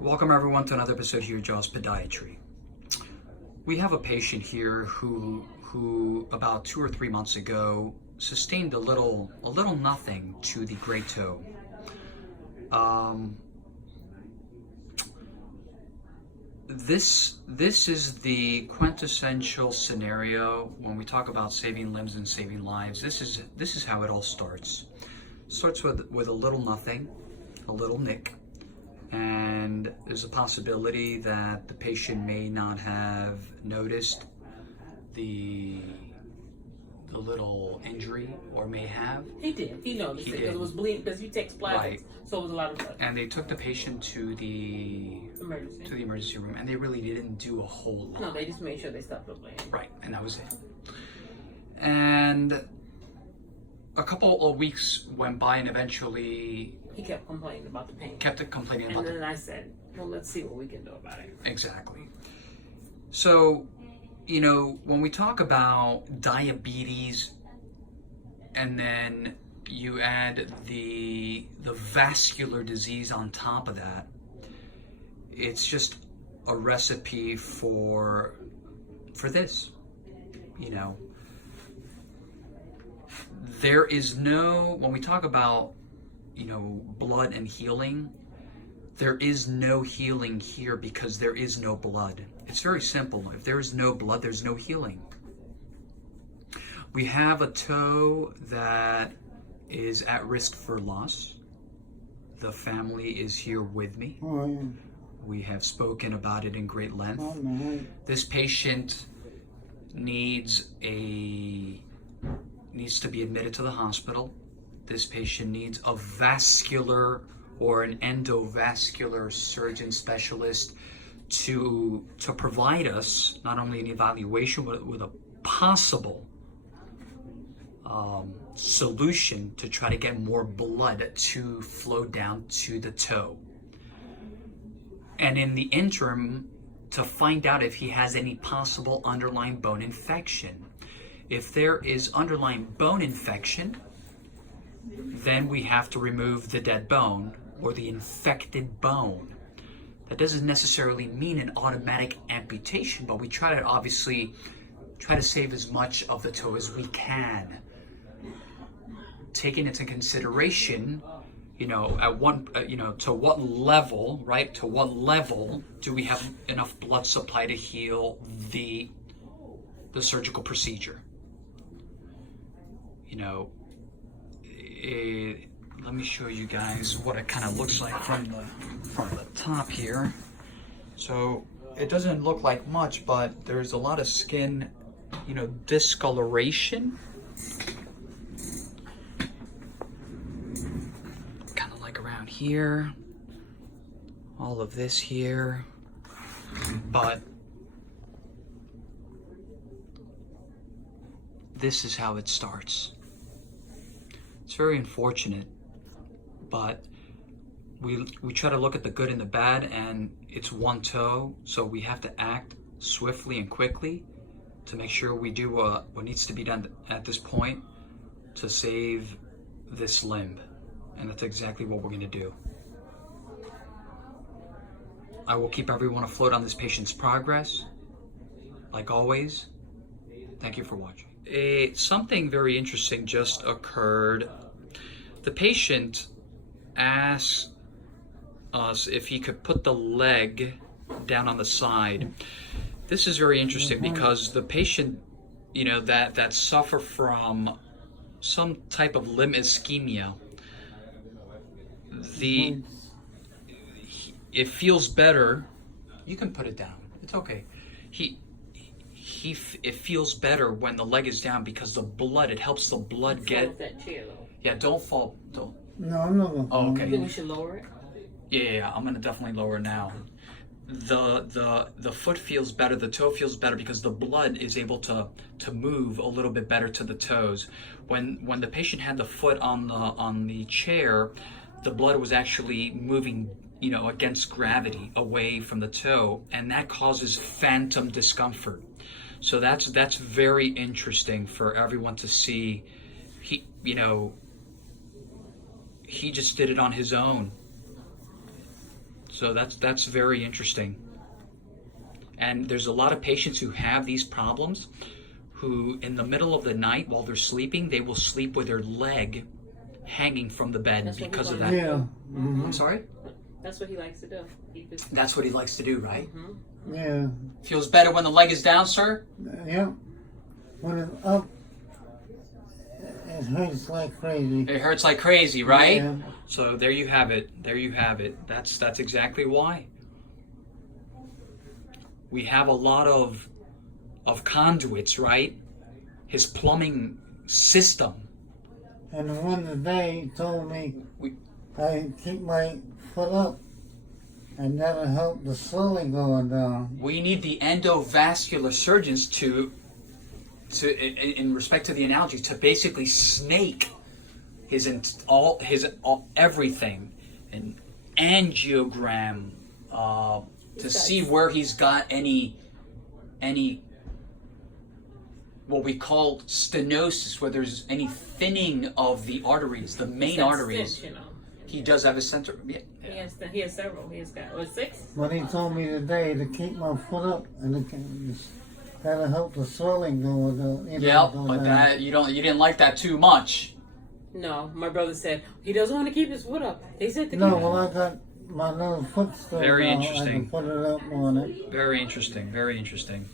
Welcome everyone to another episode here, Jaws Podiatry. We have a patient here who about 2 or 3 months ago sustained a little nothing to the great toe. This is the quintessential scenario when we talk about saving limbs and saving lives. This is how it all starts. It starts with a little nothing, a little nick. And there's a possibility that the patient may not have noticed the little injury, or may have. He did. He noticed it because it was bleeding, because you take splatters, right. So it was a lot of blood. And they took the patient to the emergency room, and they really didn't do a whole lot. No, they just made sure they stopped the bleeding. Right, and that was it. And a couple of weeks went by, and eventually he kept complaining about the pain. And then I said, well, let's see what we can do about it. Exactly. So, you know, when we talk about diabetes and then you add the vascular disease on top of that, it's just a recipe for this, you know. There is no, when we talk about, you know, blood and healing, there is no healing here because there is no blood. It's very simple. If there is no blood, there's no healing. We have a toe that is at risk for loss. The family is here with me. Oh, yeah. We have spoken about it in great length. Oh, no. This patient needs to be admitted to the hospital. This patient needs a vascular or an endovascular surgeon specialist to provide us not only an evaluation but with a possible solution to try to get more blood to flow down to the toe. And in the interim, to find out if he has any possible underlying bone infection. If there is underlying bone infection, then we have to remove the dead bone or the infected bone. That doesn't necessarily mean an automatic amputation, but we try to obviously save as much of the toe as we can. Taking into consideration, you know, to what level, right? To what level do we have enough blood supply to heal the surgical procedure? You know, let me show you guys what it kind of looks like from the top here. So it doesn't look like much, but there's a lot of skin, you know, discoloration. Kind of like around here. All of this here. But this is how it starts. It's very unfortunate, but we try to look at the good and the bad, and it's one toe, so we have to act swiftly and quickly to make sure we do what needs to be done at this point to save this limb, and that's exactly what we're going to do. I will keep everyone afloat on this patient's progress, like always. Thank you for watching. Something very interesting just occurred. The patient asked us if he could put the leg down on the side. This is very interesting because the patient, you know, that suffer from some type of limb ischemia, it feels better. You can put it down. It's okay. It feels better when the leg is down because the blood, it helps the blood get. That chair, though. Yeah, don't fall. Don't. No, I'm not going to. Oh, okay. You think we should lower it? Yeah, I'm gonna definitely lower it now. The foot feels better, the toe feels better because the blood is able to move a little bit better to the toes. When the patient had the foot on the chair, the blood was actually moving, you know, against gravity away from the toe, and that causes phantom discomfort. So that's very interesting for everyone to see. He just did it on his own. So that's very interesting. And there's a lot of patients who have these problems who in the middle of the night while they're sleeping, they will sleep with their leg hanging from the bed That's what because he of wants that. to Yeah. do. I'm sorry? That's what he likes to do. He just, That's what he likes to do, right? Yeah. Feels better when the leg is down, sir? Yeah. When it's up, it hurts like crazy. It hurts like crazy, right? Yeah. So there you have it. There you have it. That's exactly why. We have a lot of conduits, right? His plumbing system. And the one today told me We- I keep my foot up, and that'll help the swelling going down. We need the endovascular surgeons to in respect to the analogy, to basically snake his everything, an angiogram, to see where he's got any what we call stenosis, where there's any thinning of the arteries, the main that's arteries. cinch, you know. He does have a center. Yeah. He has several. He has got, 6? But he told me today to keep my foot up, and that'll help the swelling going down. Yeah, but that you didn't like that too much. No, my brother said he doesn't want to keep his foot up. They said to No, keep well, I got my little foot still Very now. I interesting. can put it up on it. Very interesting. Very interesting.